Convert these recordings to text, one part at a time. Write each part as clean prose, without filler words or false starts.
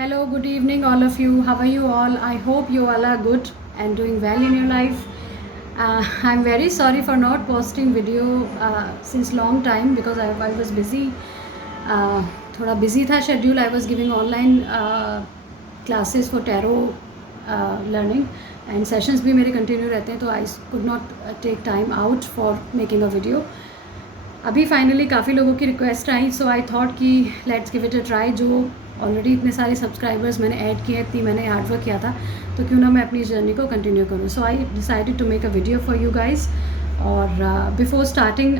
Hello, good evening, all of you. How are you all? I hope you all are good and doing well in your life. I'm very sorry for not posting video since long time because I was busy. थोड़ा busy था schedule. I was giving online classes for tarot learning and sessions भी मेरे continue रहते हैं, तो I could not take time out for making a video. अभी finally काफ़ी लोगों की रिक्वेस्ट आई, सो आई थॉट कि let's give it a try. जो ऑलरेडी इतने सारे सब्सक्राइबर्स मैंने ऐड किए, इतनी मैंने हार्डवर्क किया था, तो क्यों ना मैं अपनी जर्नी को कंटिन्यू करूँ। So I decided to make a video for you guys. और बिफोर स्टार्टिंग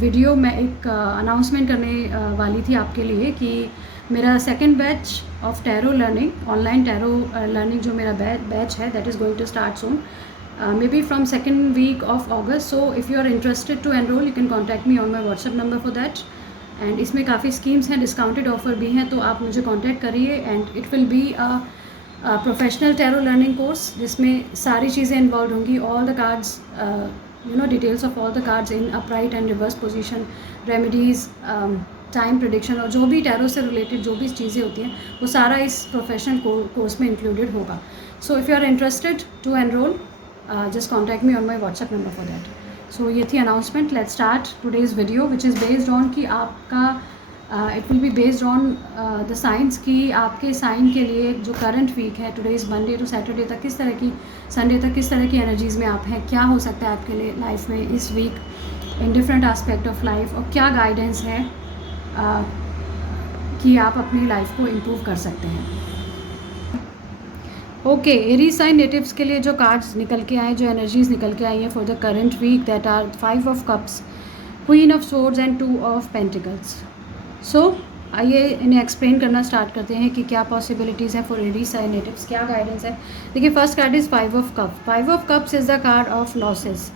वीडियो मैं एक अनाउंसमेंट करने वाली थी आपके लिए कि मेरा second batch of tarot learning, online tarot learning जो मेरा बैच है, that is going to start soon, maybe from second week of August. So if you are interested to enroll, you can contact me on my WhatsApp number for that. And इसमें काफ़ी schemes हैं, discounted offer भी हैं, तो आप मुझे contact करिए। And it will be a professional tarot learning course जिसमें सारी चीज़ें इन्वॉल्व होंगी। All the cards, details of all the cards in upright and reverse position, remedies, time prediction, और जो भी टैरो से रिलेटेड जो भी चीज़ें होती हैं वो सारा इस प्रोफेशनल कोर्स में इंक्लूडेड होगा। So if you are interested to enroll, just contact me on my WhatsApp number for that. So ये थी announcement. Let's start today's video, which is based on कि आपका it will be based on the signs कि आपके sign के लिए जो current week है, today is Monday to Saturday तक, किस तरह की, संडे तक किस तरह की एनर्जीज़ में आप हैं, क्या हो सकता है आपके लिए लाइफ में इस week in different aspect of life, और क्या गाइडेंस है कि आप अपनी लाइफ को इम्प्रूव कर सकते हैं। ओके, एरीज साइन नेटिव्स के लिए जो कार्ड्स निकल के आए, जो एनर्जीज निकल के आई हैं for the current week, that are 5 of cups, queen of swords and 2 of pentacles. So आइए इन्हें एक्सप्लेन करना स्टार्ट करते हैं कि क्या पॉसिबिलिटीज़ हैं फॉर एरीज साइन नेटिव्स, क्या गाइडेंस है। देखिए, first card is 5 of cup. 5 of cups is the card of losses.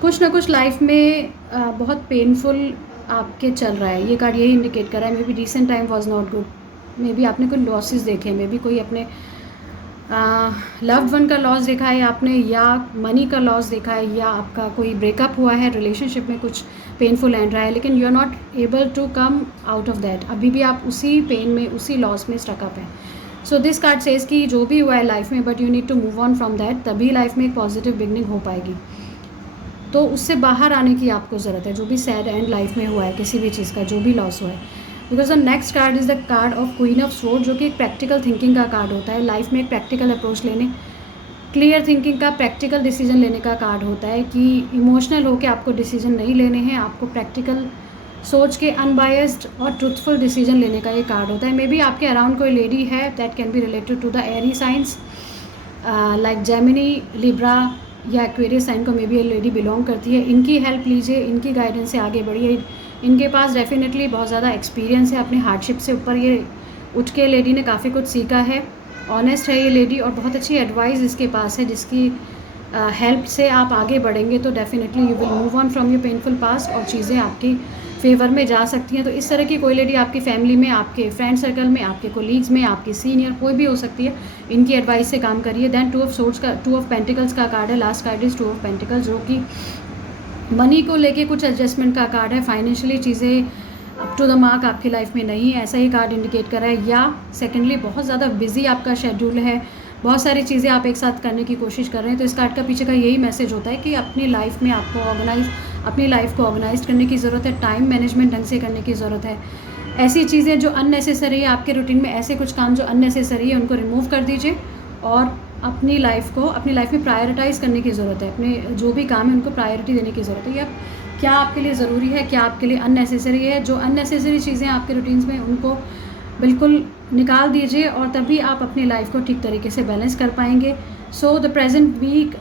कुछ ना कुछ लाइफ में बहुत पेनफुल आपके चल रहा है, ये कार्ड यही इंडिकेट कर रहा है। May be recent time was not good, may be आपने कोई लॉसेस देखे, मे बी कोई अपने लव्ड वन का लॉस देखा है आपने, या मनी का लॉस देखा है, या आपका कोई ब्रेकअप हुआ है, रिलेशनशिप में कुछ पेनफुल एंड रहा है, लेकिन you are not able to come out of that. अभी भी आप उसी पेन में, उसी लॉस में स्टकअप हैं। सो दिस कार्ड सेज कि जो भी हुआ है लाइफ में, but you need to move on from that, तभी लाइफ में एक पॉजिटिव बिगनिंग हो पाएगी। तो उससे बाहर आने की आपको ज़रूरत है, जो भी सैड एंड लाइफ में हुआ है, किसी भी चीज़ का जो भी लॉस हुआ है। Because the next card is the card of queen of sword, जो कि एक प्रैक्टिकल थिंकिंग का कार्ड होता है। लाइफ में एक प्रैक्टिकल अप्रोच लेने, क्लियर थिंकिंग का, प्रैक्टिकल डिसीजन लेने का कार्ड होता है कि इमोशनल होकर आपको डिसीजन नहीं लेने हैं, आपको प्रैक्टिकल सोच के अनबायस्ड और ट्रुथफुल डिसीजन लेने का ये कार्ड होता है। मे बी आपके अराउंड कोई लेडी है that can be related to the air signs, like Gemini, Libra या एक्वेरियस साइन को मे बी ये लेडी बिलोंग करती है। इनकी हेल्प लीजिए, इनकी गाइडेंस से आगे बढ़िए। इनके पास डेफिनेटली बहुत ज़्यादा एक्सपीरियंस है, अपनी हार्डशिप से ऊपर ये उठ के लेडी ने काफ़ी कुछ सीखा है। ऑनेस्ट है ये लेडी, और बहुत अच्छी एडवाइस इसके पास है, जिसकी हेल्प से आप आगे बढ़ेंगे तो definitely you will move on from your painful past, और चीज़ें आपकी फेवर में जा सकती हैं। तो इस तरह की कोई लेडी आपकी फैमिली में, आपके फ्रेंड सर्कल में, आपके कोलीग्स में, आपकी सीनियर, कोई भी हो सकती है। इनकी एडवाइस से काम करिए। दैन 2 ऑफ सोर्ड्स का, 2 ऑफ पेंटिकल्स का कार्ड है। Last card is 2 of pentacles, जो कि मनी को लेके कुछ एडजस्टमेंट का कार्ड है। फाइनेंशियली चीज़ें अप टू द मार्क आपकी लाइफ में नहीं है, ऐसा ही कार्ड इंडिकेट कर रहा है। या सेकेंडली बहुत ज़्यादा बिजी आपका शेड्यूल है, बहुत सारी चीज़ें आप एक साथ करने की कोशिश कर रहे हैं। तो इस कार्ड का पीछे का यही मैसेज होता है कि अपनी लाइफ में आपको अपनी लाइफ को ऑर्गेनाइज करने की ज़रूरत है, टाइम मैनेजमेंट ढंग से करने की ज़रूरत है। ऐसी चीज़ें जो अननेसेसरी है आपके रूटीन में, ऐसे कुछ काम जो अननेसेसरी है उनको रिमूव कर दीजिए, और अपनी लाइफ में प्रायोरिटाइज़ करने की ज़रूरत है। अपने जो भी काम है उनको प्रायोरिटी देने की ज़रूरत है। या क्या आपके लिए ज़रूरी है, क्या आपके लिए अननेसेसरी है। जो अननेसेसरी चीज़ें आपके रूटीन्स में, उनको बिल्कुल निकाल दीजिए, और तभी आप अपनी लाइफ को ठीक तरीके से बैलेंस कर पाएंगे। So the present week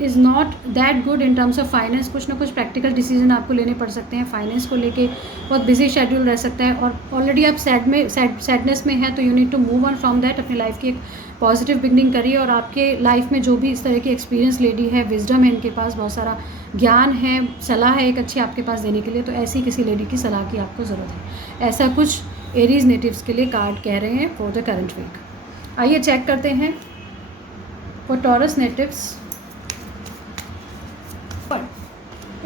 is not that good in terms of finance. कुछ ना कुछ प्रैक्टिकल डिसीजन आपको लेने पड़ सकते हैं। फाइनेंस को लेके बहुत बिजी शेड्यूल रह सकता है, और ऑलरेडी आप सैडनेस में हैं, तो you need to move on from that. अपनी लाइफ की एक पॉजिटिव बिगनिंग करिए, और आपके लाइफ में जो भी इस तरह की एक्सपीरियंस लेडी है, विजडम है इनके पास, बहुत सारा ज्ञान है, सलाह है एक अच्छी आपके पास देने के लिए, तो ऐसी किसी लेडी की सलाह की आपको ज़रूरत है। ऐसा कुछ एरीज नेटिव्स के लिए कार्ड कह रहे हैं फॉर द करंट वीक। आइए चेक करते हैं for Taurus natives.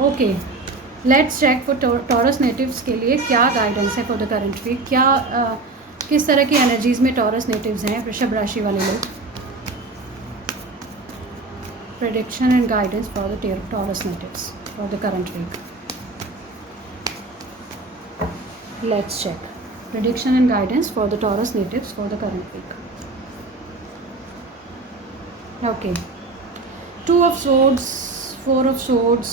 Okay, let's check for Taurus natives के लिए क्या गाइडेंस है फॉर द करंट वीक। क्या किस तरह की एनर्जीज में टॉरस नेटिव्स हैं, वृषभ राशि वाले लोग। Prediction and guidance for the Taurus natives for the current week. Let's check prediction and guidance for the Taurus natives for the current week. Okay, 2 of swords, 4 of swords,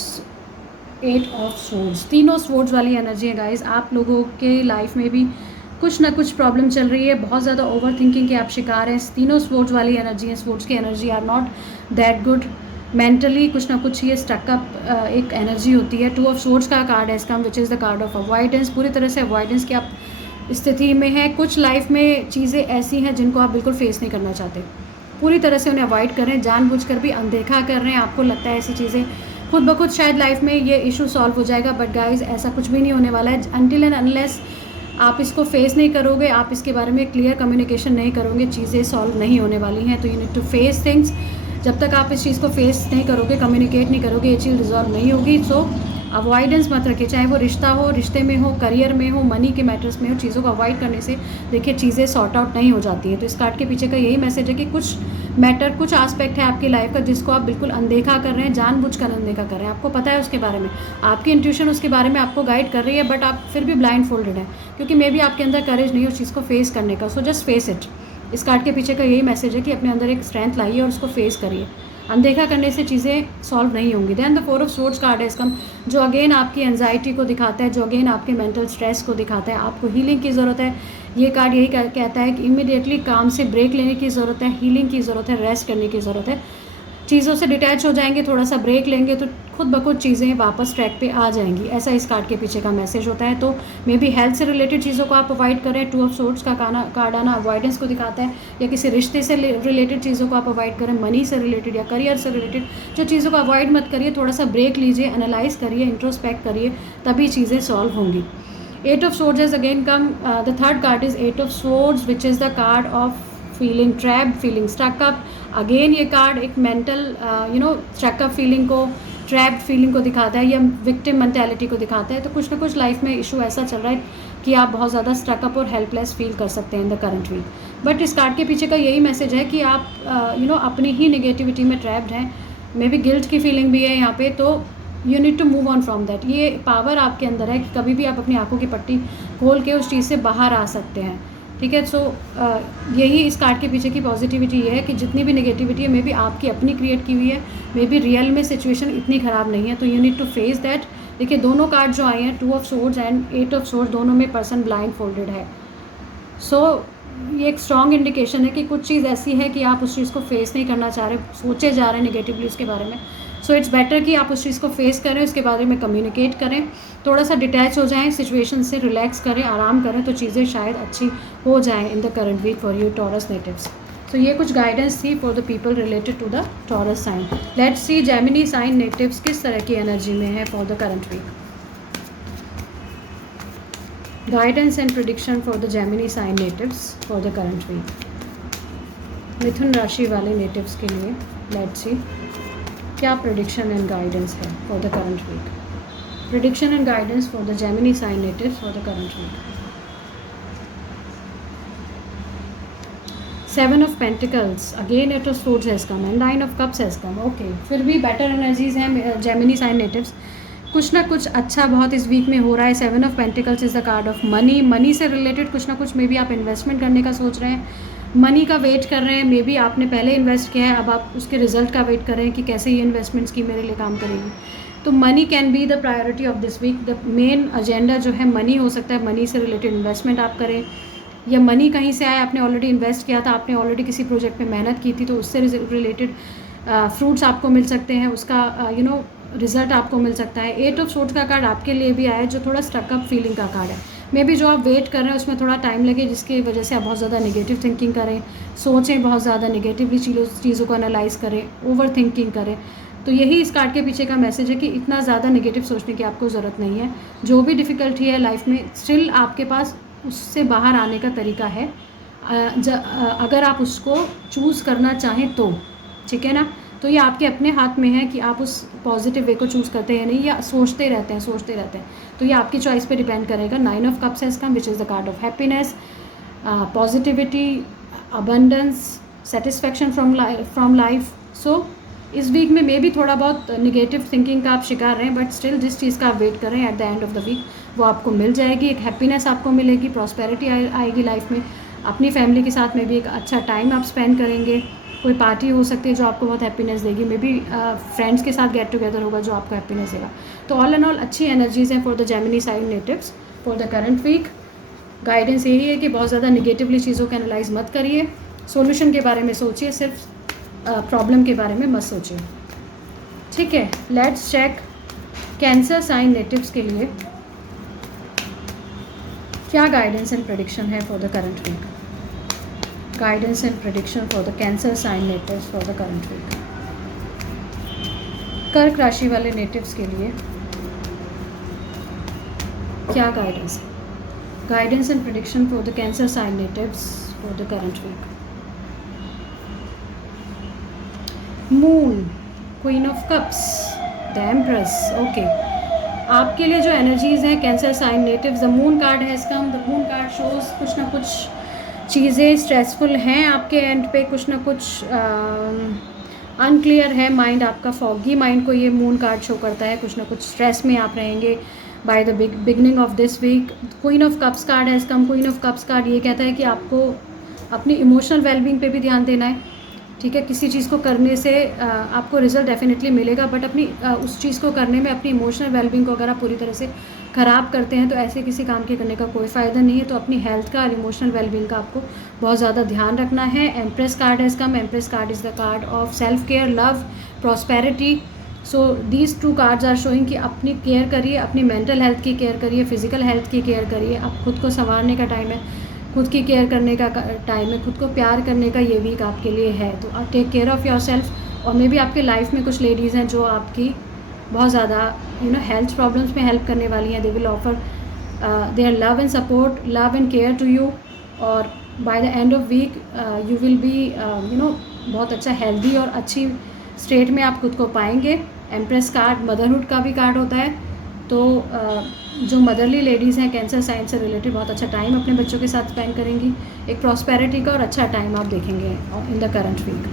8 of swords, तीनों swords वाली energy है guys. आप लोगों के life में भी कुछ ना कुछ प्रॉब्लम चल रही है, बहुत ज़्यादा ओवर थिंकिंग के आप शिकार हैं। तीनों swords वाली एनर्जी है। swords की energy are not that good mentally, कुछ ना कुछ ये स्टकअप एक एनर्जी होती है। 2 of swords का कार्ड है इसका, which is the card of avoidance. पूरी तरह से अवॉइडेंस की आप स्थिति में है। कुछ लाइफ में चीज़ें ऐसी हैं जिनको आप बिल्कुल फेस नहीं करना चाहते, पूरी तरह से उन्हें अवॉइड कर रहे हैं, जानबूझकर भी अनदेखा कर रहे हैं। आपको लगता है ऐसी चीज़ें खुद ब खुद शायद लाइफ में ये इशू सॉल्व हो जाएगा, बट गाइज ऐसा कुछ भी नहीं होने वाला है। अनटिल एंड अनलेस आप इसको फेस नहीं करोगे, आप इसके बारे में क्लियर कम्युनिकेशन नहीं करोगे, चीज़ें सॉल्व नहीं होने वाली हैं। तो you need to face things. जब तक आप इस चीज़ को फेस नहीं करोगे, कम्युनिकेट नहीं करोगे, ये चीज़ रिजॉल्व नहीं होगी। सो अवॉइडेंस मत रखिए, चाहे वो रिश्ता हो, रिश्ते में हो, करियर में हो, मनी के मैटर्स में हो। चीज़ों को अवॉइड करने से देखिए चीज़ें सॉर्ट आउट नहीं हो जाती है। तो इस कार्ड के पीछे का यही मैसेज है कि कुछ मैटर, कुछ आस्पेक्ट है आपकी लाइफ का जिसको आप बिल्कुल अनदेखा कर रहे हैं, जानबूझकर अनदेखा कर रहे हैं। आपको पता है उसके बारे में, आपकी इंट्यूशन उसके बारे में आपको गाइड कर रही है, बट आप फिर भी ब्लाइंड फोल्डेड है, क्योंकि मे बी आपके अंदर करेज नहीं है उस चीज़ को फेस करने का। So just face it. इस कार्ड के पीछे का यही मैसेज है कि अपने अंदर एक स्ट्रेंथ लाइए और उसको फेस करिए। अनदेखा करने से चीज़ें सॉल्व नहीं होंगी। Then the 4 of swords card है इसका, जो अगेन आपकी एंजाइटी को दिखाता है, जो अगेन आपके मेंटल स्ट्रेस को दिखाता है। आपको हीलिंग की ज़रूरत है। ये कार्ड यही कहता है कि इमीडिएटली काम से ब्रेक लेने की ज़रूरत है, हीलिंग की ज़रूरत है, रेस्ट करने की ज़रूरत है। चीज़ों से डिटैच हो जाएंगे, थोड़ा सा ब्रेक लेंगे तो खुद ब खुद चीज़ें वापस ट्रैक पे आ जाएंगी। ऐसा इस कार्ड के पीछे का मैसेज होता है। तो मे बी हेल्थ से रिलेटेड चीज़ों को आप अवॉइड करें। 2 of swords का कार्ड आना अवॉइडेंस को दिखाता है, या किसी रिश्ते से रिलेटेड चीज़ों को आप अवॉइड करें, मनी से रिलेटेड या करियर से रिलेटेड जो चीज़ों को अवॉइड मत करिए। थोड़ा सा ब्रेक लीजिए, एनालाइज करिए, इंट्रोस्पेक्ट करिए, तभी चीज़ें सॉल्व होंगी। 8 of swords has again come, the third card is 8 of swords, which is the card of feeling trap, feeling stuck up. Again ये कार्ड एक मेंटल स्टकअप फीलिंग को, ट्रैप्ड फीलिंग को दिखाता है, या विक्टिम मेंटालिटी को दिखाता है। तो कुछ ना कुछ लाइफ में इशू ऐसा चल रहा है कि आप बहुत ज़्यादा स्टकअप और हेल्पलेस फील कर सकते हैं in the current week. But इस कार्ड के पीछे का यही मैसेज है कि आप अपनी ही नेगेटिविटी में ट्रैप्ड हैं। मे बी गिल्ट की फीलिंग भी है यहाँ पे, तो you need to move on from that. ये पावर आपके अंदर है कि कभी भी आप अपनी आंखों की पट्टी खोल के उस चीज़ से बाहर आ सकते हैं। ठीक है। सो यही इस कार्ड के पीछे की पॉजिटिविटी ये है कि जितनी भी नेगेटिविटी है मे बी आपकी अपनी क्रिएट की हुई है, मे बी रियल में सिचुएशन इतनी ख़राब नहीं है। तो you need to face that. देखिए दोनों कार्ड जो आए हैं, 2 of swords and 8 of swords, दोनों में पर्सन ब्लाइंड फोल्डेड है। सो ये एक स्ट्रॉन्ग इंडिकेशन है कि कुछ चीज़ ऐसी है कि आप उस चीज़ को फेस नहीं करना चाह रहे, सोचे जा रहे हैं नेगेटिवली उसके बारे में। सो इट्स बेटर कि आप उस चीज़ को फेस करें, उसके बारे में कम्युनिकेट करें, थोड़ा सा डिटैच हो जाएं सिचुएशन से, रिलैक्स करें, आराम करें, तो चीज़ें शायद अच्छी हो जाएं in the current week for you Taurus natives. So ये कुछ गाइडेंस थी for the people related to the Taurus sign. Let's see Gemini sign natives किस तरह की एनर्जी में है for the current week. Guidance and prediction for the Gemini sign natives for the current week. मिथुन राशि वाले natives के लिए लेट्स सी क्या प्रेडिक्शन एंड गाइडेंस है for the current week. Prediction and guidance for the Gemini sign natives for the current week. 7 of Pentacles, again 8 of Swords has come and 9 of Cups has come. Okay, फिर भी better energies हैं Gemini sign natives. कुछ ना कुछ अच्छा बहुत इस week में हो रहा है। 7 of Pentacles is the card of money. Money से रिलेटेड कुछ ना कुछ मे बी आप इन्वेस्टमेंट करने का सोच रहे हैं, मनी का वेट कर रहे हैं। मे बी आपने पहले इन्वेस्ट किया है, अब आप उसके रिजल्ट का वेट कर रहे हैं कि कैसे ये इन्वेस्टमेंट स्कीम मेरे लिए काम करेगी। तो money can be the priority of this week. The main agenda जो है मनी हो सकता है, मनी से रिलेटेड इन्वेस्टमेंट आप करें, या मनी कहीं से आया, आपने ऑलरेडी इन्वेस्ट किया था, आपने ऑलरेडी किसी प्रोजेक्ट में मेहनत की थी, तो उससे रिलेटेड फ्रूट्स आपको मिल सकते हैं, उसका रिजल्ट आपको मिल सकता है। 8 of Swords का कार्ड आपके लिए भी आया है, जो थोड़ा स्टकअप फीलिंग का कार्ड है। मे बी जो आप वेट कर रहे हैं उसमें थोड़ा टाइम लगे, जिसकी वजह से आप बहुत ज़्यादा नेगेटिव थिंकिंग करें, सोचें बहुत ज़्यादा नेगेटिवली, चीज़ों को एनालाइज करें, ओवर थिंकिंग करें। तो यही इस कार्ड के पीछे का मैसेज है कि इतना ज़्यादा नेगेटिव सोचने की आपको ज़रूरत नहीं है। जो भी डिफ़िकल्टी है लाइफ में, स्टिल आपके पास उससे बाहर आने का तरीका है, अगर आप उसको चूज़ करना चाहें तो। ठीक है ना। तो ये आपके अपने हाथ में है कि आप उस पॉजिटिव वे को चूज़ करते हैं नहीं, या सोचते रहते हैं। तो ये आपकी चॉइस पे डिपेंड करेगा। 9 of Cups है इसका, which is the card of happiness. Positivity, abundance, satisfaction from life. So इस वीक में मे भी थोड़ा बहुत निगेटिव थिंकिंग का आप शिकार रहें, बट स्टिल जिस चीज़ का आप वेट कर रहे हैं at the end of the week वो आपको मिल जाएगी. एक हैप्पीनेस आपको मिलेगी, प्रॉस्पेरिटी आएगी लाइफ में. अपनी फैमिली के साथ में भी एक अच्छा टाइम आप स्पेंड करेंगे. कोई पार्टी हो सकती है जो आपको बहुत हैप्पीनेस देगी. मे बी फ्रेंड्स के साथ गेट टुगेदर होगा जो आपको हैप्पीनेस देगा. तो ऑल एंड ऑल अच्छी एनर्जीज़ हैं for the Gemini sign natives for the current week. Guidance यही है कि बहुत ज़्यादा निगेटिवली चीज़ों को एनालाइज मत करिए. सॉल्यूशन के बारे में सोचिए, सिर्फ प्रॉब्लम के बारे में मत सोचिए. ठीक है, let's check Cancer sign natives के लिए क्या गाइडेंस एंड प्रेडिक्शन है for the current week. Guidance and prediction for the Cancer sign natives for the current week. कर्क राशि वाले नेटिव्स के लिए क्या गाइडेंस है. Guidance and prediction for the Cancer sign natives for the current week. Moon, queen of cups, the empress. Okay, आपके लिए जो एनर्जीज़ हैं Cancer sign natives, the moon card has come. The moon card shows कुछ ना कुछ चीज़ें stressful हैं आपके एंड पे, कुछ ना कुछ अनक्लियर है माइंड आपका. फॉगी माइंड को ये मून कार्ड शो करता है. कुछ ना कुछ स्ट्रेस में आप रहेंगे by the beginning of this week. Queen of cups card has come. Queen of cups card ये कहता है कि आपको अपनी इमोशनल वेलबींग पे भी ध्यान देना है. ठीक है, किसी चीज़ को करने से आपको रिजल्ट डेफिनेटली मिलेगा, बट अपनी उस चीज़ को करने में अपनी इमोशनल वेलबींग को अगर आप पूरी तरह से ख़राब करते हैं तो ऐसे किसी काम के करने का कोई फ़ायदा नहीं है. तो अपनी हेल्थ का और इमोशनल वेलबींग का आपको बहुत ज़्यादा ध्यान रखना है. Empress card has come. Empress card is the card of self care, love, prosperity. So these two cards are showing कि अपनी केयर करिए, अपनी मेंटल हेल्थ की केयर करिए, फिजिकल हेल्थ की केयर करिए. अब खुद को संवारने का टाइम है, खुद की केयर करने का टाइम है, खुद को प्यार करने का ये वीक आपके लिए है. तो आप take care of yourself. और मे बी आपके लाइफ में कुछ लेडीज़ हैं जो आपकी बहुत ज़्यादा हेल्थ प्रॉब्लम्स में हेल्प करने वाली हैं. They will offer their love and support, love and care to you. और by the end of week you will be बहुत अच्छा हेल्दी और अच्छी स्टेट में आप खुद को पाएंगे. एम्प्रेस कार्ड मदरहुड का भी कार्ड होता है. तो जो मदरली लेडीज़ हैं कैंसर साइन से रिलेटेड बहुत अच्छा टाइम अपने बच्चों के साथ स्पेंड करेंगी. एक प्रॉस्पेरिटी का और अच्छा टाइम आप देखेंगे in the current week.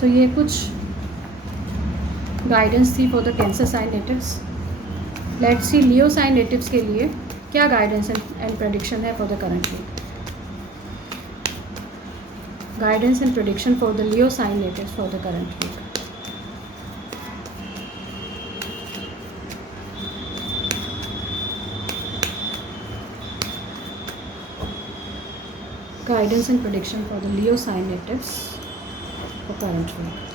So ये कुछ गाइडेंस थी for the Cancer sign natives. Let's see Leo sign natives के लिए क्या गाइडेंस एंड प्रेडिक्शन है for the current week. Guidance and prediction for the Leo sign natives for the current week. Guidance and prediction for the Leo sign natives for current week.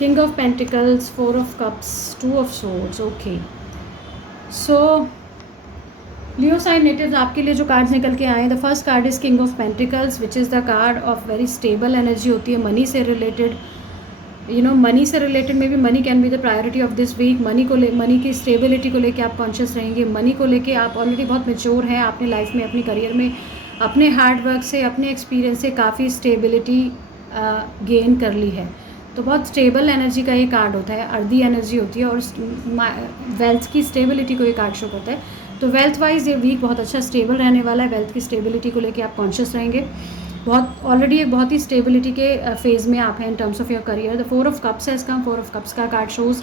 King of Pentacles, Four of Cups, Two of Swords. Okay. So Leo sign natives आपके लिए जो cards निकल के आए, the first card is king of pentacles which is the card of very stable energy होती है. Money से related money से रिलेटेड में भी money can be the priority of this week. Money की स्टेबिलिटी को लेके आप कॉन्शियस रहेंगे. मनी को लेके आप ऑलरेडी बहुत मेच्योर हैं अपनी लाइफ में, अपनी करियर में, अपने हार्ड वर्क से, अपने एक्सपीरियंस से काफ़ी स्टेबिलिटी गेन कर ली है. तो बहुत स्टेबल एनर्जी का ये कार्ड होता है, अर्दी एनर्जी होती है और वेल्थ की स्टेबिलिटी को ये कार्ड शो करता है. तो वेल्थ वाइज ये वीक बहुत अच्छा स्टेबल रहने वाला है. वेल्थ की स्टेबिलिटी को लेके आप कॉन्शियस रहेंगे. ऑलरेडी एक बहुत ही स्टेबिलिटी के फेज़ में आप हैं इन terms of your career. The four of cups है इसका. फोर ऑफ कप्स का कार्ड शोज़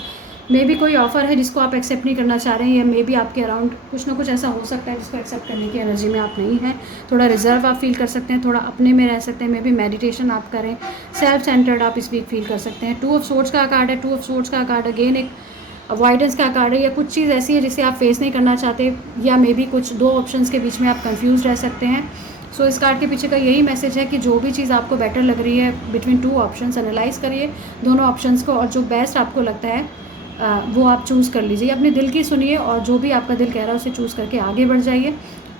मे भी कोई ऑफ़र है जिसको आप एक्सेप्ट नहीं करना चाह रहे हैं, या मे भी आपके अराउंड कुछ ना कुछ ऐसा हो सकता है जिसको एक्सेप्ट करने की एनर्जी में आप नहीं हैं. थोड़ा रिजर्व आप फील कर सकते हैं, थोड़ा अपने में रह सकते हैं. मे बी मेडिटेशन आप करें, सेल्फ सेंटर्ड आप इस वीक फील कर सकते हैं. टू ऑफ सोर्ड्स का कार्ड है. टू ऑफ सोर्ड्स का कार्ड अगेन एक अवॉइडेंस का कार्ड है, या कुछ चीज़ ऐसी है जिसे आप फेस नहीं करना चाहते, या मे बी कुछ दो ऑप्शंस के बीच में आप कंफ्यूज रह सकते हैं. सो इस कार्ड के पीछे का यही मैसेज है कि जो भी चीज़ आपको बेटर लग रही है बिटवीन टू ऑप्शंस, एनालाइज करिए दोनों ऑप्शंस को, और जो बेस्ट आपको लगता है वो आप चूज़ कर लीजिए. अपने दिल की सुनिए और जो भी आपका दिल कह रहा है उसे चूज़ करके आगे बढ़ जाइए.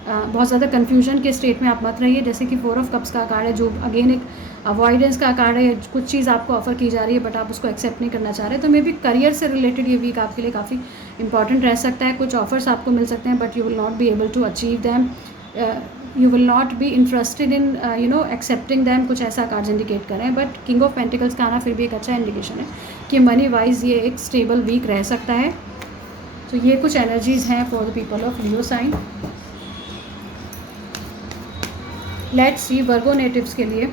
बहुत ज़्यादा कन्फ्यूजन के स्टेट में आप मत रहिए. जैसे कि फोर ऑफ कप्स का कार्ड है जो अगेन एक अवॉइडेंस का कार्ड है. कुछ चीज़ आपको ऑफर की जा रही है बट आप उसको एक्सेप्ट नहीं करना चाह रहे. तो मे बी करियर से रिलेटेड ये वीक आपके लिए काफ़ी इंपॉर्टेंट रह सकता है. कुछ ऑफर्स आपको मिल सकते हैं but you will not be able to achieve them. You will not be interested in accepting them. कुछ ऐसा कार्ड्स इंडिकेट कर रहे हैं. बट किंग ऑफ पेंटिकल्स का आना फिर भी एक अच्छा इंडिकेशन है कि मनी वाइज ये एक स्टेबल वीक रह सकता है. तो ये कुछ एनर्जीज़ हैं for the people of Leo sign. Let's see Virgo natives के लिए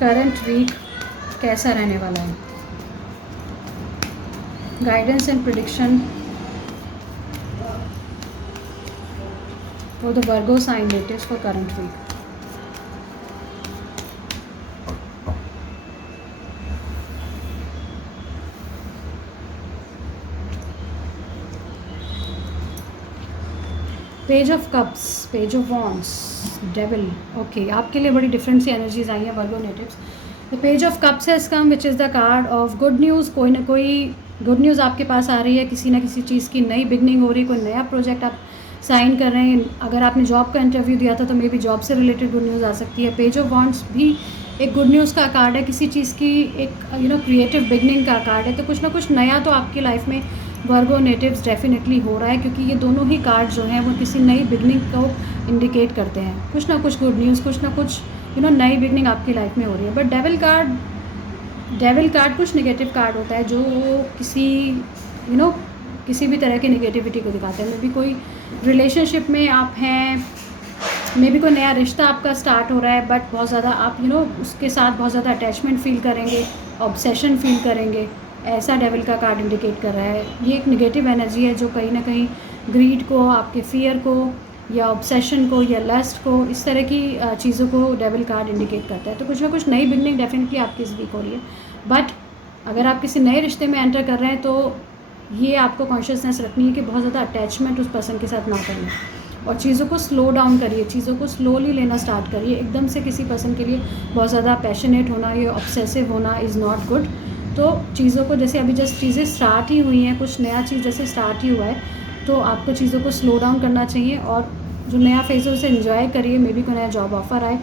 करंट वीक कैसा रहने वाला है. Guidance and prediction for the Virgo sign natives for current week. Page of cups, page of wands, devil. Okay, आपके लिए बड़ी different सी एनर्जीज आई हैं Virgo natives. The page of cups has come which is the card of good news. कोई ना कोई good news आपके पास आ रही है, किसी ना किसी चीज़ की नई बिगनिंग हो रही है, कोई नया प्रोजेक्ट आप साइन कर रहे हैं. अगर आपने जॉब का इंटरव्यू दिया था तो मे बी जॉब से रिलेटेड गुड न्यूज़ आ सकती है. पेज ऑफ वॉन्ड्स भी एक गुड न्यूज़ का कार्ड है, किसी चीज़ की एक क्रिएटिव बिगनिंग का कार्ड है. तो कुछ ना कुछ नया तो आपकी लाइफ में वर्गो नेटिव्स डेफिनेटली हो रहा है, क्योंकि ये दोनों ही कार्ड जो हैं वो किसी नई बिगनिंग को इंडिकेट करते हैं. कुछ ना कुछ गुड न्यूज़, कुछ ना कुछ नई बिगनिंग आपकी लाइफ में हो रही है. बट डेविल कार्ड कुछ नेगेटिव कार्ड होता है जो किसी भी तरह की नेगेटिविटी को दिखाता है. मे बी कोई रिलेशनशिप में आप हैं, मे बी कोई नया रिश्ता आपका स्टार्ट हो रहा है, बट बहुत ज़्यादा आप उसके साथ बहुत ज़्यादा अटैचमेंट फील करेंगे, ऑब्सेशन फील करेंगे. ऐसा डेविल का कार्ड इंडिकेट कर रहा है. ये एक नेगेटिव एनर्जी है जो कहीं ना कहीं ग्रीड को, आपके फियर को, या ऑब्सेशन को, या लस्ट को, इस तरह की चीज़ों को डेविल कार्ड इंडिकेट करता है. तो कुछ ना कुछ नई बिगनिंग डेफिनेटली आपकी इस वीक हो रही है. बट अगर आप किसी नए रिश्ते में एंटर कर रहे हैं तो ये आपको कॉन्शियसनेस रखनी है कि बहुत ज़्यादा अटैचमेंट उस पर्सन के साथ ना करिए, और चीज़ों को स्लो डाउन करिए, चीज़ों को स्लोली लेना स्टार्ट करिए. एकदम से किसी पर्सन के लिए बहुत ज़्यादा पैशनेट होना, ये ऑब्सेसिव होना इज़ नॉट गुड. तो चीज़ों को, जैसे अभी जस्ट चीज़ें स्टार्ट ही हुई हैं, कुछ नया चीज़ जैसे स्टार्ट ही हुआ है, तो आपको चीज़ों को स्लो डाउन करना चाहिए और जो नया फेज़ है उसे एंजॉय करिए. मे बी कोई नया जॉब ऑफ़र आए,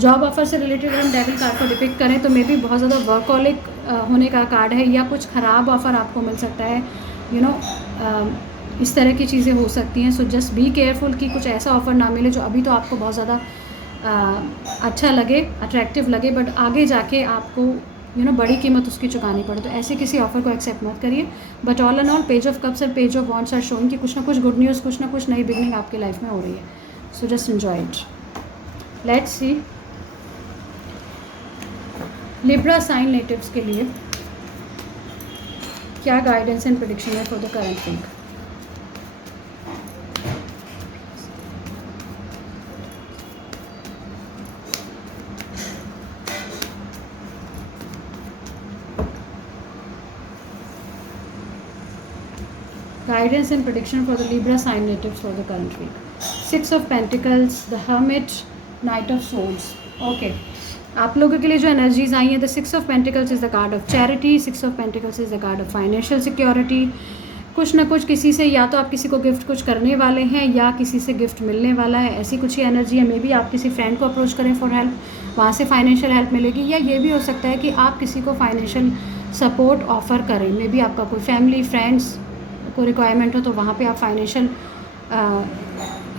जॉब ऑफ़र से रिलेटेड हम डेविल कार्ड को डिपिक्ट करें तो मे बी बहुत ज़्यादा वर्कहॉलिक होने का कार्ड है, या कुछ ख़राब ऑफ़र आपको मिल सकता है. इस तरह की चीज़ें हो सकती हैं. सो जस्ट बी केयरफुल कि कुछ ऐसा ऑफ़र ना मिले जो अभी तो आपको बहुत ज़्यादा अच्छा लगे, अट्रैक्टिव लगे, बट आगे जाके आपको बड़ी कीमत उसकी चुकानी पड़े. तो ऐसे किसी ऑफ़र को एक्सेप्ट मत करिए. But all and all page of cups और page of wands are showing कि कुछ ना कुछ गुड न्यूज़, कुछ ना कुछ नई बिगनिंग आपकी लाइफ में हो रही है. So just enjoy it. Let's see Libra sign natives के लिए क्या गाइडेंस एंड प्रेडिक्शन है for the current week. Guidance and prediction for the Libra sign natives for the current week. Six of Pentacles, the Hermit, Knight of Swords. Okay. आप लोगों के लिए जो energies आई हैं, the six of pentacles is the card of charity, six of pentacles is the card of financial security. कुछ ना कुछ किसी से, या तो आप किसी को गिफ्ट कुछ करने वाले हैं या किसी से गिफ्ट मिलने वाला है, ऐसी कुछ ही एनर्जी है. मे बी आप किसी फ्रेंड को अप्रोच करें फॉर हेल्प, वहाँ से फाइनेंशियल हेल्प मिलेगी. या ये भी हो सकता है कि आप किसी को फाइनेंशियल सपोर्ट ऑफ़र करें. मे बी आपका कोई फैमिली फ्रेंड्स को रिक्वायरमेंट हो तो वहाँ पे आप फाइनेंशियल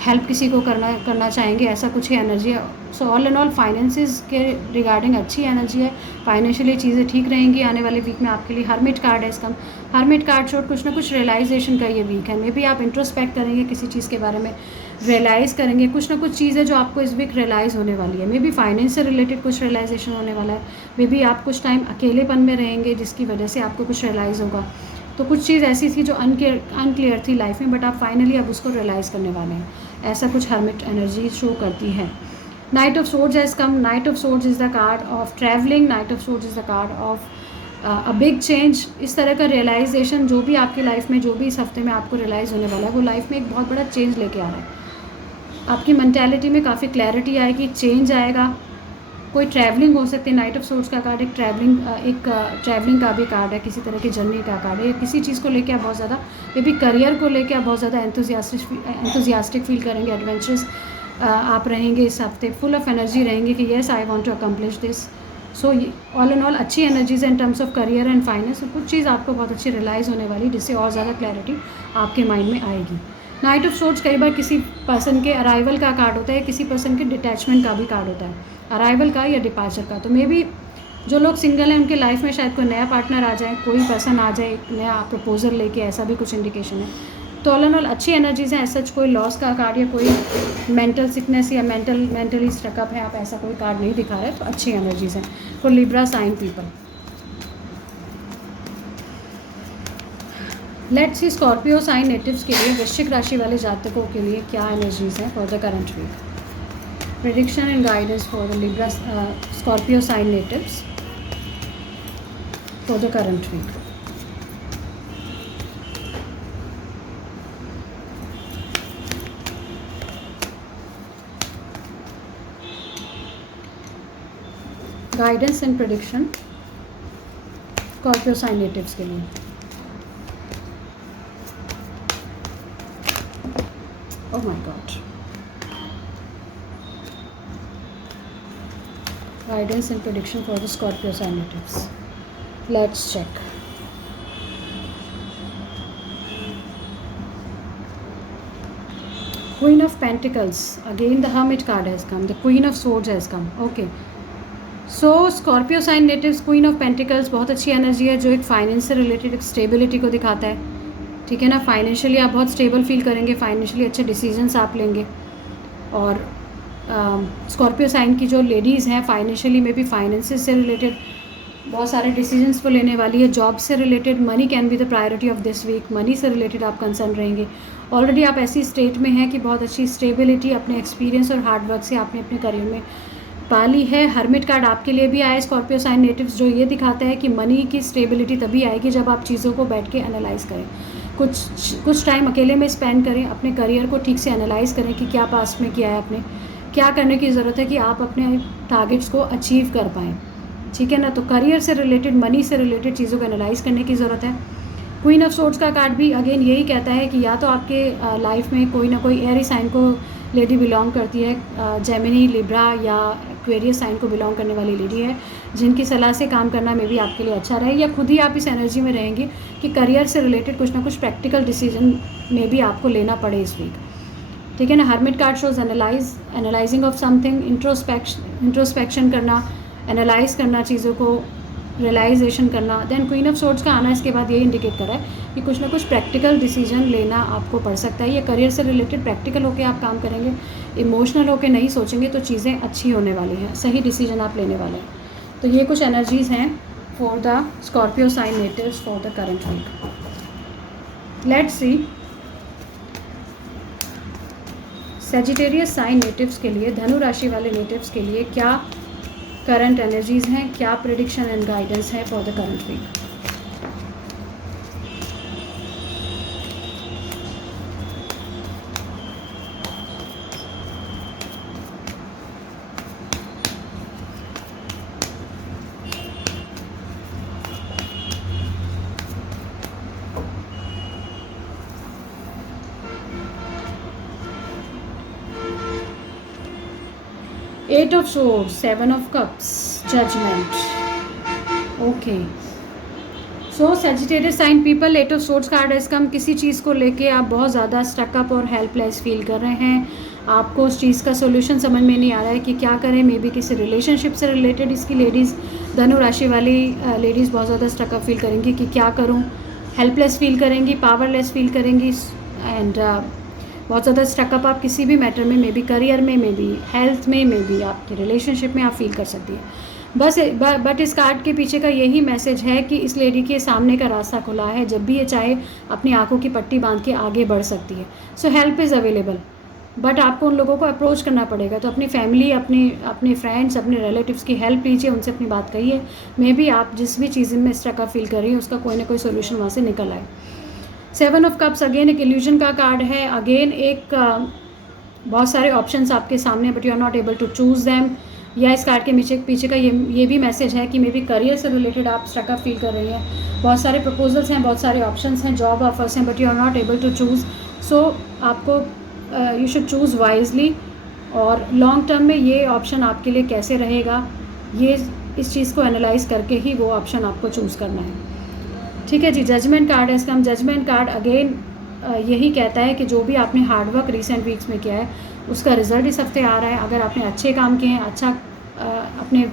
हेल्प किसी को करना चाहेंगे, ऐसा कुछ ही एनर्जी है. So all and all finances के रिगार्डिंग अच्छी एनर्जी है. फाइनेंशियली चीज़ें ठीक रहेंगी आने वाले वीक में आपके लिए. हर्मिट कार्ड है इसका. हर्मिट कार्ड शोट कुछ ना कुछ रियलाइजेशन का ये वीक है. मे बी आप इंट्रोस्पेक्ट करेंगे, किसी चीज़ के बारे में रियलाइज़ करेंगे. कुछ ना कुछ चीज़ है जो आपको इस वीक रियलाइज़ होने वाली है. मे बी फाइनेंस से रिलेटेड कुछ रियलाइजेशन होने वाला है. मे बी आप कुछ टाइम अकेलेपन में रहेंगे जिसकी वजह से आपको कुछ रियलाइज़ होगा. तो कुछ चीज़ ऐसी थी जो अनक्लियर थी लाइफ में, बट आप फाइनली अब उसको रियलाइज़ करने वाले हैं. ऐसा कुछ हर्मिट एनर्जी शो करती है. Night of swords has come. Night of swords is the card of travelling. Night of swords is the card of a big change. इस तरह का रियलाइजेशन जो भी आपकी लाइफ में, जो भी इस हफ्ते में आपको रियलाइज़ होने वाला है, वो लाइफ में एक बहुत बड़ा चेंज लेके आ रहा है. आपकी मेंटालिटी में काफ़ी क्लैरिटी आएगी, चेंज आएगा. कोई ट्रैवलिंग हो सकती है. नाइट ऑफ सोर्ड्स का कार्ड एक ट्रैवलिंग का भी कार्ड है, किसी तरह की जर्नी का कार्ड है. किसी चीज़ को लेके आप बहुत ज़्यादा, मे बी करियर को लेके आप बहुत ज़्यादा एंथुजियास्टिक फील करेंगे, एडवेंचरस आप रहेंगे इस हफ्ते. फुल ऑफ एनर्जी रहेंगे कि yes I want to accomplish this. So all and all अच्छी energies in terms of career and finance. कुछ चीज़ आपको बहुत अच्छी रियलाइज़ होने वाली, जिससे और ज़्यादा क्लैरिटी आपके माइंड में आएगी. नाइट ऑफ सोर्ड्स कई बार किसी पर्सन के अराइवल का कार्ड होता है, किसी पर्सन के डिटैचमेंट का भी कार्ड होता है, अराइवल का या डिपार्चर का. तो मे बी जो लोग सिंगल हैं उनके लाइफ में शायद कोई नया पार्टनर आ जाए, कोई पर्सन आ जाए, एक नया प्रपोजल लेके, ऐसा भी कुछ इंडिकेशन है. तो ऑल एंड ऑल अच्छी एनर्जीज हैं। सच कोई लॉस का कार्ड या कोई मेंटल सिकनेस या मेंटली स्ट्रकअप है, आप ऐसा कोई कार्ड नहीं दिखा रहे, तो अच्छी एनर्जीज हैं for Libra sign people. Let's see Scorpio sign natives के लिए, वृश्चिक राशि वाले जातकों के लिए क्या एनर्जीज हैं for the current week. Prediction and guidance for the Libra Scorpio sign natives for the current week. Guidance and prediction Scorpio sign natives के लिए। Oh my God. Guidance and prediction for the Scorpio sign natives. Let's check. Queen of Pentacles. Again the Hermit card has come. The Queen of Swords has come. Okay. So Scorpio sign natives, queen of pentacles बहुत अच्छी energy है जो एक finance से related एक stability को दिखाता है, ठीक है ना। फाइनेंशियली आप बहुत स्टेबल फील करेंगे, फाइनेंशियली अच्छे डिसीजंस आप लेंगे। और स्कॉर्पियो साइन की जो लेडीज़ हैं फाइनेंशियली में भी फाइनेंसेस से रिलेटेड बहुत सारे डिसीजंस वो लेने वाली है। जॉब से related money can be the priority of this week, money से रिलेटेड आप कंसर्न रहेंगे। ऑलरेडी आप ऐसी स्टेट में हैं कि बहुत अच्छी स्टेबिलिटी अपने एक्सपीरियंस और हार्डवर्क से आपने अपने करियर में पाली है। हर्मिट कार्ड आपके लिए भी आया स्कॉर्पियो साइन नेटिव्स, जो ये दिखाता है कि मनी की स्टेबिलिटी तभी आएगी जब आप चीज़ों को बैठ के एनालाइज करें, कुछ टाइम अकेले में स्पेंड करें, अपने करियर को ठीक से एनालाइज करें कि क्या पास्ट में किया है आपने, क्या करने की ज़रूरत है कि आप अपने टारगेट्स को अचीव कर पाएँ, ठीक है ना। तो करियर से रिलेटेड, मनी से रिलेटेड चीज़ों को एनालाइज करने की ज़रूरत है। क्वीन ऑफ सोर्ड्स का कार्ड भी अगेन यही कहता है कि या तो आपके लाइफ में कोई ना कोई एयर साइन को लेडी बिलोंग करती है, जेमिनी, लिब्रा या एक्वेरियस साइन को बिलोंग करने वाली लेडी है, जिनकी सलाह से काम करना में भी आपके लिए अच्छा रहे, या खुद ही आप इस एनर्जी में रहेंगे कि करियर से रिलेटेड कुछ ना कुछ प्रैक्टिकल डिसीजन में भी आपको लेना पड़े इस वीक, ठीक है ना। Hermit card shows analysing of something, introspection करना, एनालाइज करना चीज़ों को, रियलाइजेशन करना। देन क्वीन ऑफ सोर्ड्स का आना इसके बाद ये इंडिकेट कर रहा है कि कुछ ना कुछ प्रैक्टिकल डिसीजन लेना आपको पड़ सकता है। ये करियर से रिलेटेड प्रैक्टिकल होकर आप काम करेंगे, इमोशनल होकर नहीं सोचेंगे तो चीज़ें अच्छी होने वाली हैं, सही डिसीजन आप लेने वाले हैं। तो ये कुछ एनर्जीज़ हैं for the Scorpio sign natives for the current week. Let's see Sagittarius sign natives के लिए, धनु राशि वाले नेटिव्स के लिए क्या करंट एनर्जीज हैं, क्या प्रेडिक्शन एंड गाइडेंस है for the current week. Eight of swords, seven of cups, judgement. Okay, so Sagittarius sign people, eight of swords card है इसका। हम किसी चीज़ को लेके आप बहुत ज़्यादा स्टकअप और हेल्पलेस फील कर रहे हैं, आपको उस चीज़ का सोल्यूशन समझ में नहीं आ रहा है कि क्या करें। मे बी किसी रिलेशनशिप से रिलेटेड इसकी लेडीज़, धनु राशि वाली लेडीज़ बहुत ज़्यादा स्टकअप फील करेंगी कि क्या करूँ, हेल्पलेस फील करेंगी, पावरलेस फील करेंगी, एंड बहुत ज़्यादा स्टकअप आप किसी भी मैटर में, मे बी करियर में, मे बी हेल्थ में, मे बी आपके रिलेशनशिप में आप फील कर सकती है। बट इस कार्ड के पीछे का यही मैसेज है कि इस लेडी के सामने का रास्ता खुला है, जब भी ये चाहे अपनी आंखों की पट्टी बांध के आगे बढ़ सकती है। So help is available, but आपको उन लोगों को अप्रोच करना पड़ेगा। तो अपनी फैमिली, अपने फ्रेंड्स, अपने रिलेटिव्स की हेल्प लीजिए, उनसे अपनी बात कहिए। मे बी आप जिस भी चीज़ में स्टकअप फील कर रही हैं उसका कोई ना कोई सोल्यूशन वहाँ से निकल आए। सेवन ऑफ कप्स अगेन एक इल्यूजन का कार्ड है। अगेन एक बहुत सारे ऑप्शंस आपके सामने, but you are not able to choose them. या इस कार्ड के पीछे का ये भी मैसेज है कि मे बी करियर से रिलेटेड आप स्टकअप फील कर रही हैं। बहुत सारे प्रपोजल्स हैं, बहुत सारे ऑप्शंस हैं, जॉब ऑफर्स हैं, but you are not able to choose. So आपको यू शुड चूज़ वाइजली, और लॉन्ग टर्म में ये ऑप्शन आपके लिए कैसे रहेगा, ये इस चीज़ को एनालाइज करके ही वो ऑप्शन आपको चूज़ करना है, ठीक है जी। जजमेंट कार्ड है इसका। हम जजमेंट कार्ड अगेन यही कहता है कि जो भी आपने हार्डवर्क रिसेंट वीक्स में किया है उसका रिजल्ट इस हफ्ते आ रहा है। अगर आपने अच्छे काम किए हैं, अच्छा अपने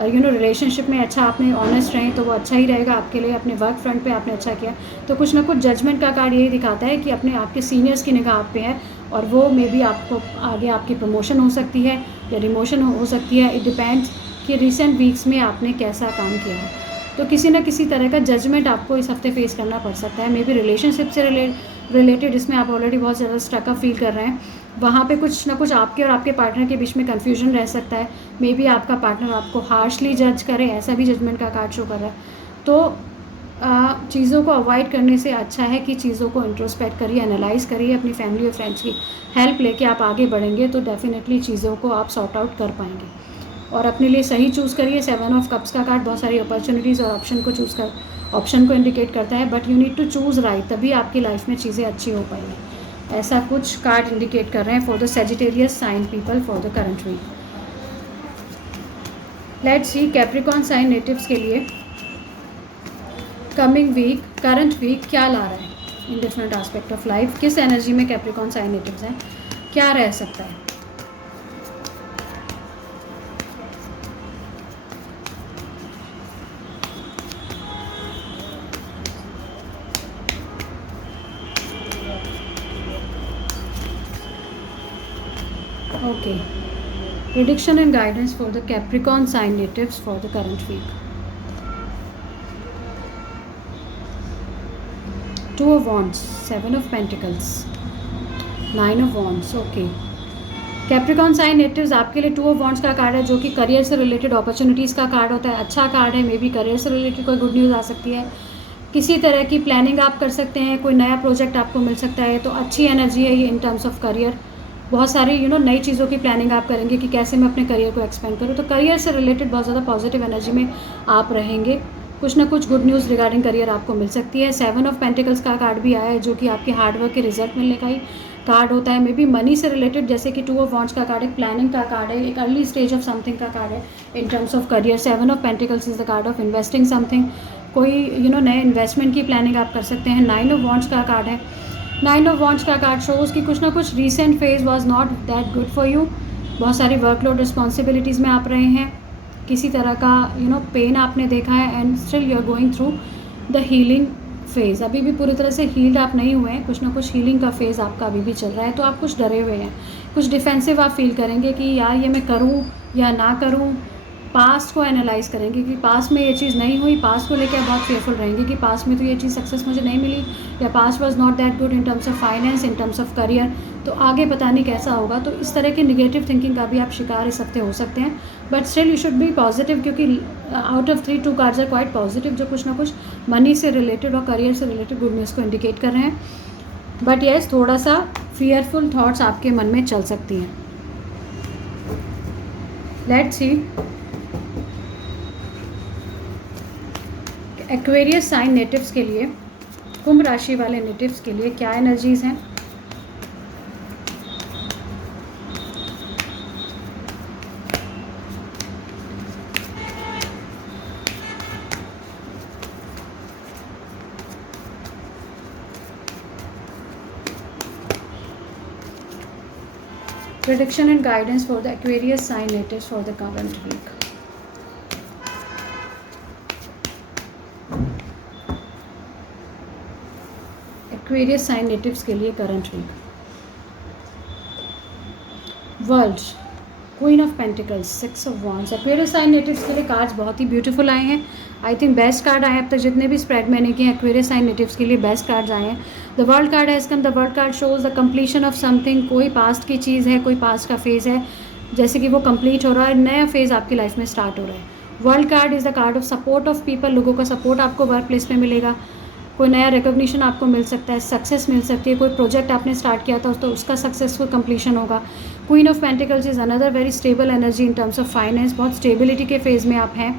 रिलेशनशिप में अच्छा आपने ऑनेस्ट रहें तो वो अच्छा ही रहेगा आपके लिए। अपने वर्क फ्रंट पे आपने अच्छा किया तो कुछ ना कुछ जजमेंट का कार्ड यही दिखाता है कि अपने आपके सीनियर्स की निगाह आप पे है और वो मे बी आपको आगे आपकी प्रमोशन हो सकती है या डिमोशन हो सकती है। इट डिपेंड्स कि रिसेंट वीक्स में आपने कैसा काम किया है। तो किसी ना किसी तरह का जजमेंट आपको इस हफ्ते फेस करना पड़ सकता है। मे बी रिलेशनशिप से रिलेटेड जिसमें आप ऑलरेडी बहुत ज़्यादा स्टकअप फील कर रहे हैं, वहाँ पे कुछ ना कुछ आपके और आपके पार्टनर के बीच में कन्फ्यूजन रह सकता है। मे बी आपका पार्टनर आपको हार्शली जज करे, ऐसा भी जजमेंट का कार्ड शो कर रहा है। तो चीज़ों को अवॉइड करने से अच्छा है कि चीज़ों को इंट्रोस्पेक्ट करिए, एनालाइज करिए, अपनी फैमिली और फ्रेंड्स की हेल्प लेके आप आगे बढ़ेंगे तो डेफिनेटली चीज़ों को आप सॉर्ट आउट कर पाएंगे और अपने लिए सही चूज़ करिए। 7 ऑफ कप्स का कार्ड बहुत सारी अपॉर्चुनिटीज़ और ऑप्शन को इंडिकेट करता है, but you need to choose right, तभी आपकी लाइफ में चीज़ें अच्छी हो पाएंगी। ऐसा कुछ कार्ड इंडिकेट कर रहे हैं for the Sagittarius sign people for the current week. Let's see Capricorn sign natives के लिए कमिंग वीक, करंट वीक क्या ला रहा है इन डिफरेंट एस्पेक्ट ऑफ लाइफ। किस एनर्जी में कैप्रिकॉन साइन नेटिव्स हैं, क्या रह सकता है। Okay. Prediction and guidance for the Capricorn sign natives for the current week. 2 of Wands, 7 of Pentacles, 9 of Wands. Okay. Capricorn sign natives आपके लिए 2 of wands का कार्ड है जो कि करियर से रिलेटेड अपॉर्चुनिटीज़ का कार्ड होता है। अच्छा कार्ड है, मे बी करियर से रिलेटेड कोई गुड न्यूज़ आ सकती है, किसी तरह की प्लानिंग आप कर सकते हैं, कोई नया प्रोजेक्ट आपको मिल सकता है। तो अच्छी एनर्जी है ये इन टर्म्स ऑफ करियर। बहुत सारी नई चीज़ों की प्लानिंग आप करेंगे कि कैसे मैं अपने करियर को एक्सपेंड करूँ। तो करियर से रिलेटेड बहुत ज़्यादा पॉजिटिव एनर्जी में आप रहेंगे। कुछ ना कुछ गुड न्यूज़ रिगार्डिंग करियर आपको मिल सकती है। 7 ऑफ पेंटिकल्स का कार्ड भी आया है जो कि आपके हार्डवर्क के रिजल्ट मिलने का ही कार्ड होता है। मे बी मनी से रिलेटेड, जैसे कि 2 ऑफ वॉन्ड्स का कार्ड एक प्लानिंग का कार्ड है, एक अर्ली स्टेज ऑफ समथिंग का कार्ड है इन terms of career. 7 of pentacles is the card of investing something, कोई नए इन्वेस्टमेंट की प्लानिंग आप कर सकते हैं। 9 ऑफ वॉन्ड्स का कार्ड है। 9 ऑफ वॉन्ड्स का कार्ड शोज़ कि कुछ ना कुछ recent phase was not that good for you. बहुत सारी वर्कलोड रिस्पॉन्सिबिलिटीज़ में आप रहे हैं, किसी तरह का पेन आपने देखा है and still you are going through the healing phase. अभी भी पूरी तरह से हील्ड आप नहीं हुए हैं, कुछ ना कुछ हीलिंग का फेज़ आपका अभी भी चल रहा है। तो आप कुछ डरे हुए हैं, कुछ डिफेंसिव आप फील करेंगे कि यार ये मैं करूँ या ना करूँ। पास्ट को एनालाइज करेंगे कि पास्ट में ये चीज़ नहीं हुई, पास्ट को लेकर बहुत केयरफुल रहेंगे कि पास्ट में तो ये चीज़ सक्सेस मुझे नहीं मिली या past was not that good in terms of finance, in terms of career, तो आगे पता नहीं कैसा होगा। तो इस तरह के निगेटिव थिंकिंग का भी आप शिकार इस हफ्ते हो सकते हैं, but still you should be positive क्योंकि out of 3 2 cards are quite positive जो कुछ ना कुछ मनी से रिलेटेड और करियर से रिलेटेड गुड न्यूज़ को इंडिकेट कर रहे हैं। बट येस, थोड़ा सा फियरफुल थाट्स आपके मन में चल सकती हैं। Let's see Aquarius sign natives के लिए, कुंभ राशि वाले नेटिव्स के लिए क्या एनर्जीज हैं। Prediction and guidance for the Aquarius sign natives for the current week. Aquarius sign natives के लिए current week. World, Queen of Pentacles, 6 of Wands. Aquarius sign natives के लिए कार्ड्स बहुत ही ब्यूटीफुल आए हैं। आई थिंक बेस्ट कार्ड आए अब तक जितने भी स्प्रेड मैंने किए एक्वेरियस साइन नेटिव्स के लिए बेस्ट कार्ड्स आए हैं। The world card has come. The world card shows the completion of something. कोई पास्ट की चीज़ है, कोई पास्ट का फेज़ है, जैसे कि वो कंप्लीट हो रहा है, नया फेज़ आपकी लाइफ में स्टार्ट हो रहा है। World card is the card of support of people. लोगों का सपोर्ट आपको वर्क प्लेस में मिलेगा, कोई नया रिकॉग्निशन आपको मिल सकता है, सक्सेस मिल सकती है, कोई प्रोजेक्ट आपने स्टार्ट किया था तो उसका सक्सेसफुल कंप्लीशन होगा। Queen of pentacles is another very stable energy in terms of finance. बहुत स्टेबिलिटी के फेज़ में आप हैं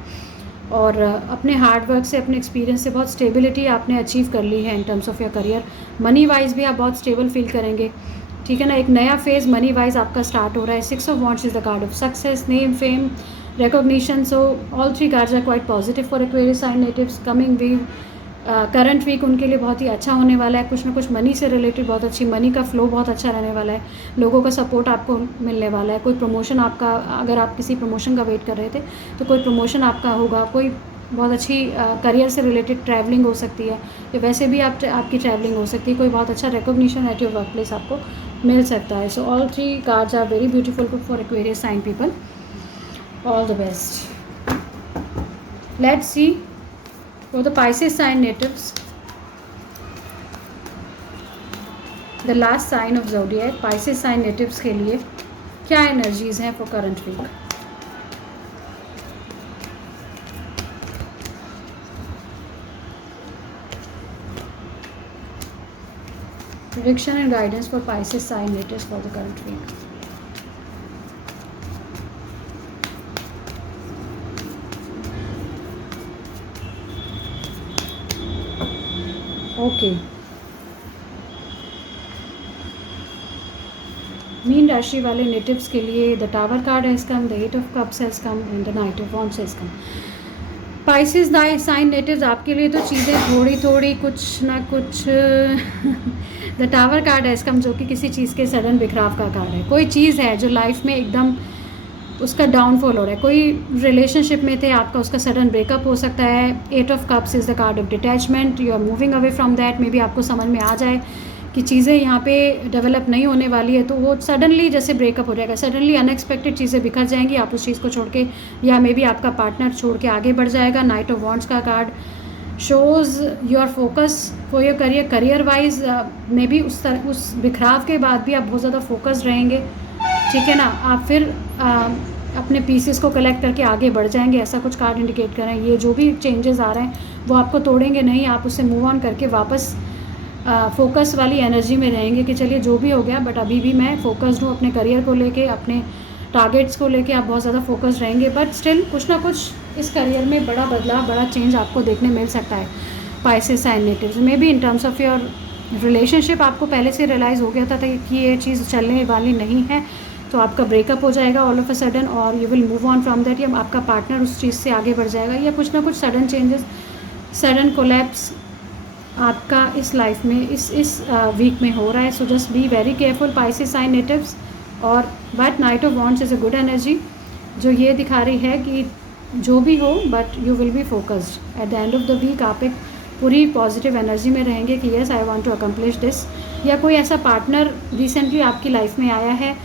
और अपने हार्ड वर्क से, अपने एक्सपीरियंस से बहुत स्टेबिलिटी आपने अचीव कर ली है इन terms of your career. Money wise भी आप बहुत स्टेबल फील करेंगे, ठीक है ना। एक नया फेज़ मनी वाइज आपका स्टार्ट हो रहा है। 6 of wands is the card of success, name, fame, recognition. So all 3 cards are quite positive for Aquarius sign natives. Coming week, current week उनके लिए बहुत ही अच्छा होने वाला है। कुछ ना कुछ मनी से रिलेटेड बहुत अच्छी मनी का फ्लो बहुत अच्छा रहने वाला है। लोगों का सपोर्ट आपको मिलने वाला है। कोई प्रमोशन आपका, अगर आप किसी प्रमोशन का वेट कर रहे थे तो कोई प्रमोशन आपका होगा। कोई बहुत अच्छी करियर से रिलेटेड ट्रैवलिंग हो सकती है, या वैसे भी आपकी ट्रैवलिंग हो सकती है। कोई बहुत अच्छा recognition at your workplace आपको मिल सकता है। So all 3 cards are very beautiful for Aquarius sign people. All the best. Let's see for the Pisces sign natives, the last sign of zodiac. Pisces sign natives के लिए क्या energies हैं for current week? Prediction and guidance for Pisces sign natives for the current week. Okay. मीन राशि वाले natives के लिए the tower card has come, the 8 of cups has come and the knight of wands has come. Pisces sign natives आपके लिए तो चीज़ें थोड़ी थोड़ी कुछ ना कुछ the tower card has come, जो कि किसी चीज़ के सडन बिखराव का कार्ड है. कोई चीज़ है जो लाइफ में एकदम उसका डाउनफॉल हो रहा है. कोई रिलेशनशिप में थे आपका, उसका सडन ब्रेकअप हो सकता है. 8 of cups is the card of detachment. You are moving away from that. Maybe आपको समझ में आ जाए कि चीज़ें यहाँ पे डेवलप नहीं होने वाली है, तो वो सडनली जैसे ब्रेकअप हो जाएगा. सडनली अनएक्सपेक्टेड चीज़ें बिखर जाएंगी, आप उस चीज़ को छोड़ के, या मे बी आपका पार्टनर छोड़ के आगे बढ़ जाएगा. नाइट ऑफ वॉन्ड्स का card shows your focus for your career wise. May be उस बिखराव के बाद भी आप बहुत ज़्यादा फोकस्ड रहेंगे, ठीक है ना. आप फिर अपने पीसेस को कलेक्ट करके आगे बढ़ जाएंगे, ऐसा कुछ कार्ड इंडिकेट कर रहे हैं. ये जो भी चेंजेस आ रहे हैं वो आपको तोड़ेंगे नहीं, आप उससे मूव ऑन करके वापस फोकस वाली एनर्जी में रहेंगे कि चलिए जो भी हो गया, बट अभी भी मैं फोकस्ड हूँ अपने करियर को लेके, अपने टारगेट्स को लेके. आप बहुत ज़्यादा फोकस्ड रहेंगे, बट स्टिल कुछ ना कुछ इस करियर में बड़ा बदलाव, बड़ा चेंज आपको देखने मिल सकता है. Pisces sign natives maybe in terms of your relationship आपको पहले से रियलाइज़ हो गया था कि ये चीज़ चलने वाली नहीं है, तो आपका ब्रेकअप हो जाएगा ऑल ऑफ अ सडन, और you will move on from that. या आपका पार्टनर उस चीज़ से आगे बढ़ जाएगा, या कुछ ना कुछ सडन चेंजेस, सडन कोलैप्स आपका इस लाइफ में इस वीक में हो रहा है. So just be very careful Pisces sign natives. और but knight of wands is a good energy, जो ये दिखा रही है कि जो भी हो, but you will be focused at the end of the week. आप एक पूरी पॉजिटिव एनर्जी में रहेंगे कि yes I want to accomplish this. या कोई ऐसा पार्टनर रिसेंटली आपकी लाइफ में आया है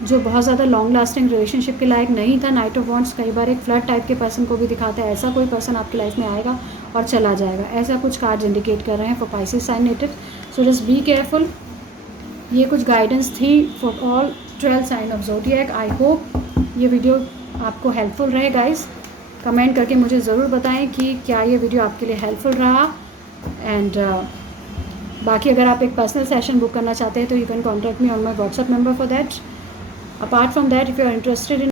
जो बहुत ज़्यादा लॉन्ग लास्टिंग रिलेशनशिप के लायक नहीं था. नाइट ऑफ वॉन्ड्स कई बार एक फ्लर्ट टाइप के पर्सन को भी दिखाता है. ऐसा कोई पर्सन आपकी लाइफ में आएगा और चला जाएगा, ऐसा कुछ कार्ड इंडिकेट कर रहे हैं for Pisces sign native. So just be careful. ये कुछ गाइडेंस थी for all 12 sign of zodiac. I hope ये वीडियो आपको हेल्पफुल रहे गाइस. कमेंट करके मुझे ज़रूर बताएं कि क्या ये वीडियो आपके लिए हेल्पफुल रहा. एंड बाकी अगर आप एक पर्सनल सेशन बुक करना चाहते हैं तो you can contact me on my WhatsApp number for that. Apart from that, if you are interested in